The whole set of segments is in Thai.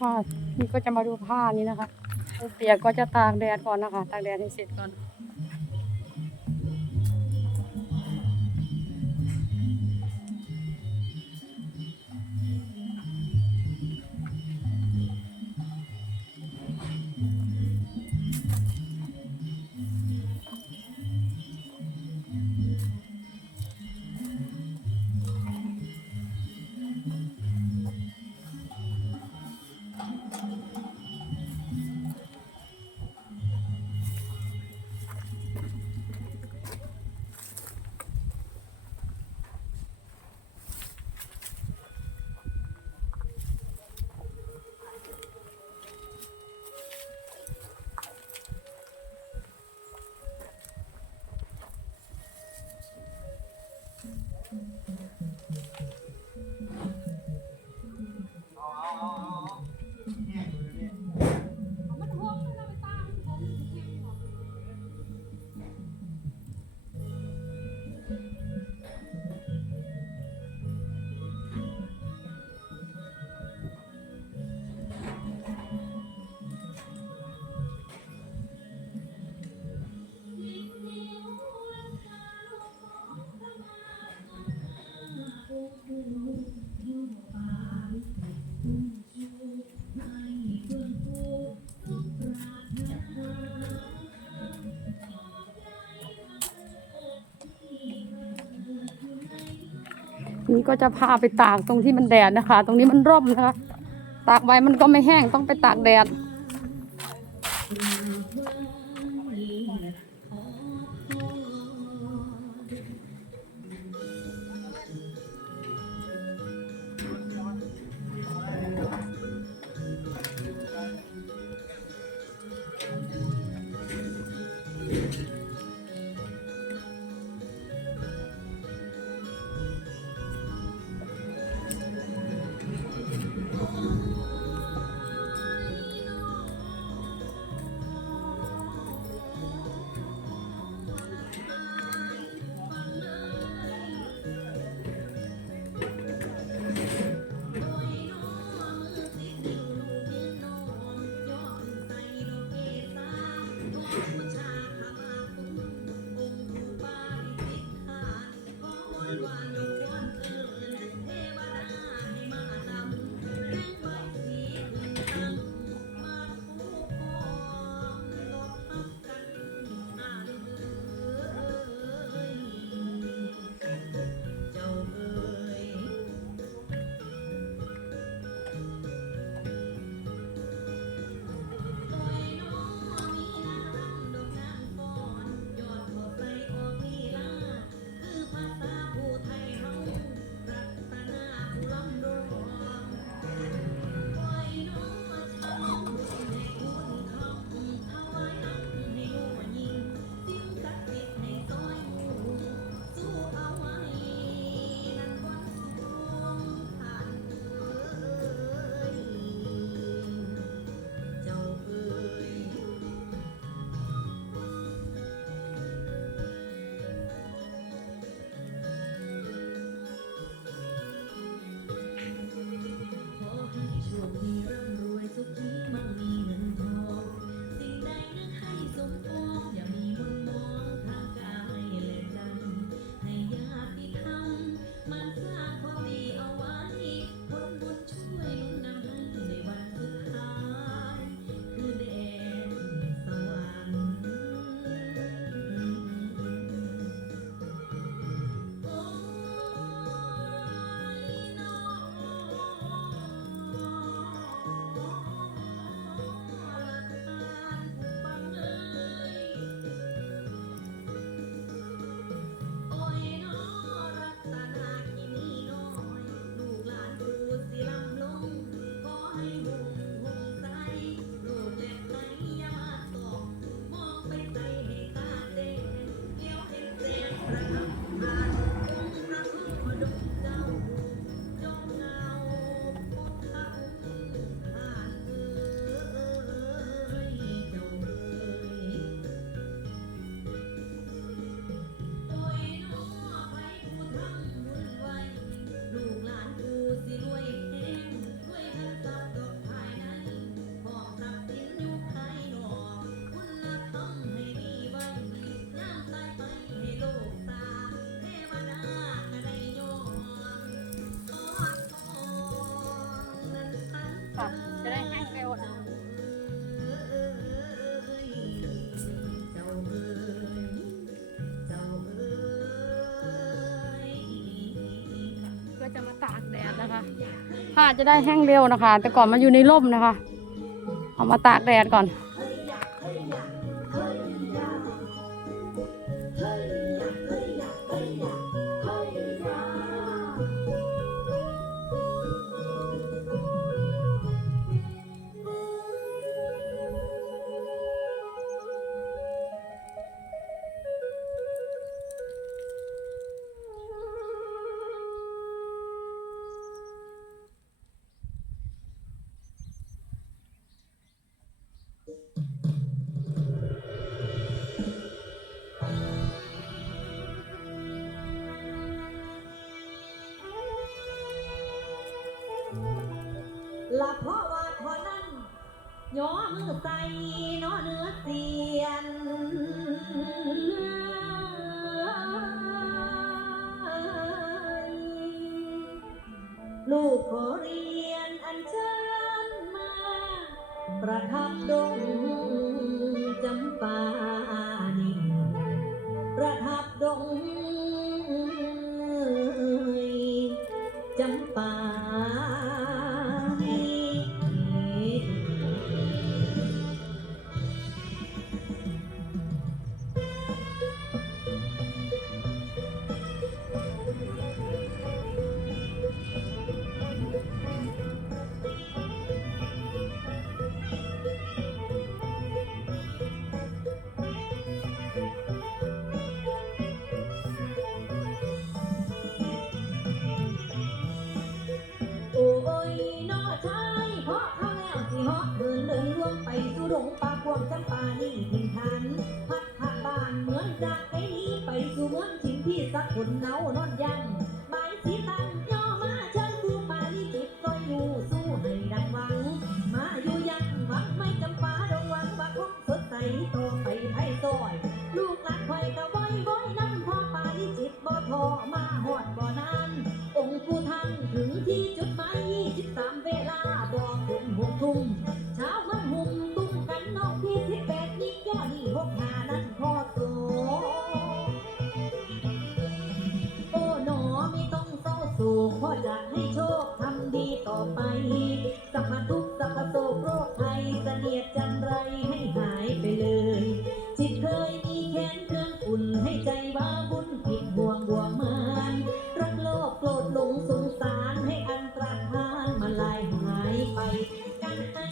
ผ้านี่ก็จะมาดูผ้านี้นะคะเปียกก็จะตากแดดก่อนนะคะ ตากแดดให้เสร็จก่อน นี่ก็จะพาไปตากตรงที่มันแดดนะคะ ตรงนี้มันร่มนะคะ ตากไว้มันก็ไม่แห้งต้องไปตากแดด ดเร็วนะก็จะมาตากแดดนะคะผ้าจะได้แห้งเร็วนะคะ แต่ก่อนมันอยู่ในร่มนะคะ เอามาตากแดดก่อน ใส่นาะเนื้อเสียนลูกขอเรียนอันเชิญมา ประทับดงจำปานิประทับดง นเนานอนยังใบสีตันย่อมาเชิญผู้ปาลีจิตซอยอยู่สู้ให้ดังหวัง มาอยู่ยังหวังไม่จำปาดงหวังว่าคงสดใสต่ พ่อจะให้โชคทำดีต่อไป สัพพทุกขสัพพโศกโรคภัยเสนียดจันไรให้หายไปเลย จิตเคยมีแค้นเครื่องอุ่นให้ใจว่าบุญผิดห่วงบ่วงมานรักโลภโกรธหลงสงสารให้อันตรธานมาลายหายไปการให้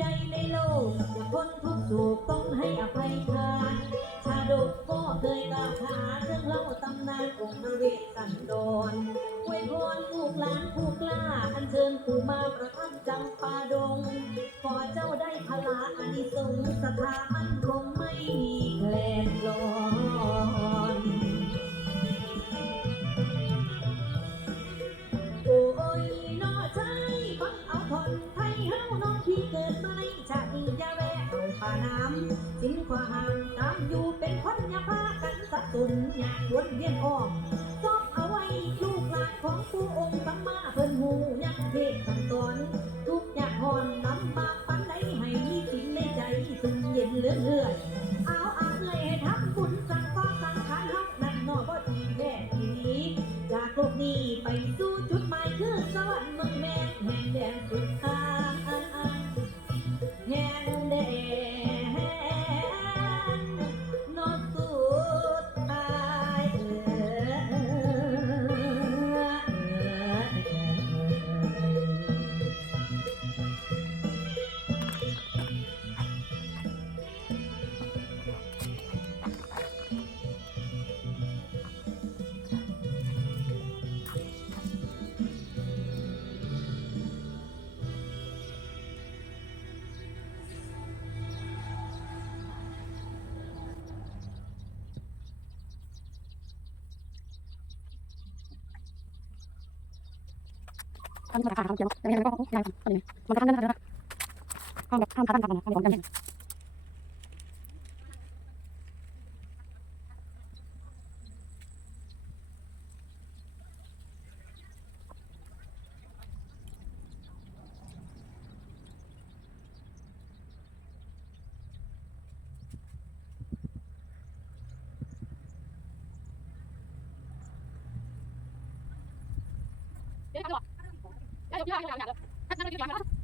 ใดๆในโลกอย่าพ้นทุกข์โศกต้องให้อภัยทานชาดกก็เคยกล่าวขาเรื่องเล่าตำนานองค์พระเวสสันดร วาห่างตามอยู่เป็นคนยาพากันสับสนอยากวนเวียนอ้อมซอบเอาไว้ลูกหลานของผู้องค์สัมมาเพิ่นหูยักเทศสั่งสอนทุกอยากหอนลำบากปันใดให้มีสิ่งในใจสุ่มเย็นเลื่อนเลื่อ ท่นที่มาขายเขาเขียนแต่ไม่ได้ก็ไม่ได้ทำเลยมันก็ทำได้นะข้ามแบบข้ามข้ามข้ามข้ามของกันเนี่ย别打我！还有第二个两个两个，他他那个两个。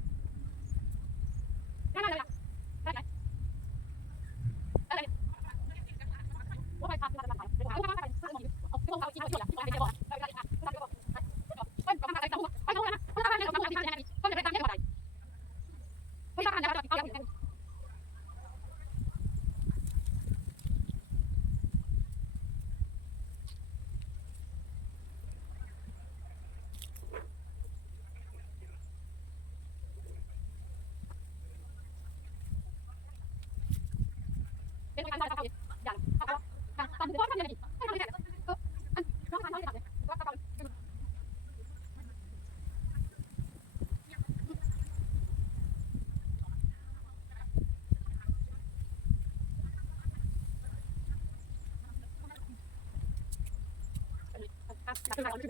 아!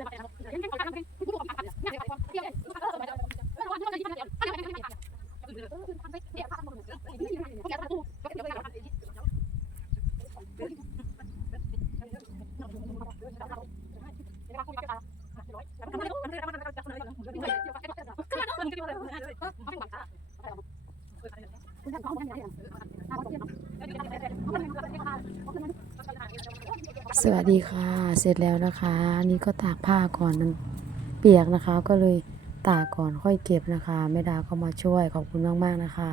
สวัสดีค่ะ เสร็จแล้วนะคะ นี่ก็ตากผ้าก่อนมันเปียกนะคะ ก็เลยตากก่อนค่อยเก็บนะคะแม่ดาก็มาช่วยขอบคุณมากๆนะคะ